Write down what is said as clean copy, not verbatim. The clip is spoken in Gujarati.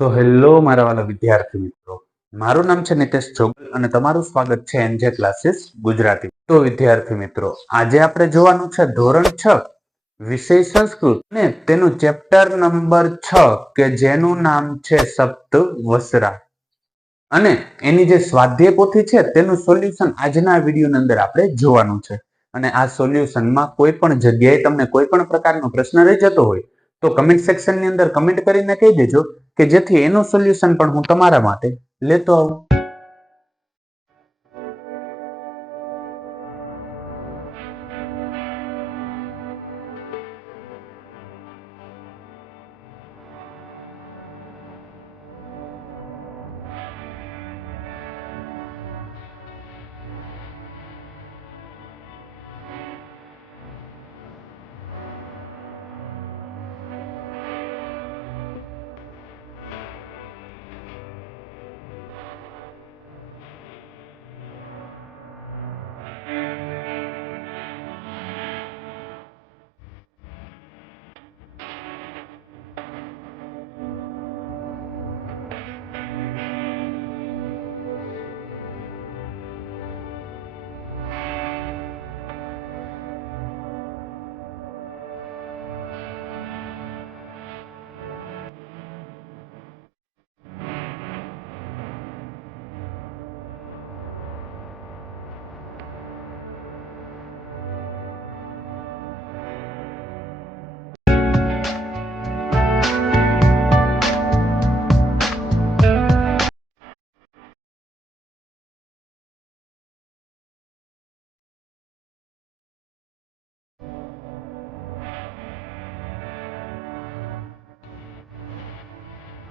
તો હેલો મારા વાલા વિદ્યાર્થી મિત્રો, મારું નામ છે નિતેશ જોગલ અને તમારું સ્વાગત છે એનજે ક્લાસીસ ગુજરાતી. તો વિદ્યાર્થી મિત્રો, આજે આપણે જોવાનું છે ધોરણ 6 વિષય સંસ્કૃત ને તેનું ચેપ્ટર નંબર 6 કે જેનું નામ છે સપ્ત વસરા અને એની જે સ્વાધ્યાય પોથી છે તેનું સોલ્યુશન આજના વિડીયોની અંદર આપણે જોવાનું છે. અને આ સોલ્યુશનમાં કોઈ પણ જગ્યાએ તમને કોઈ પણ પ્રકારનો પ્રશ્ન રહી જતો હોય તો કમેન્ટ સેક્શનની અંદર કમેન્ટ કરીને કહી દેજો કે જેથી એનું સોલ્યુશન પણ હું તમારા માટે લેતો આવું.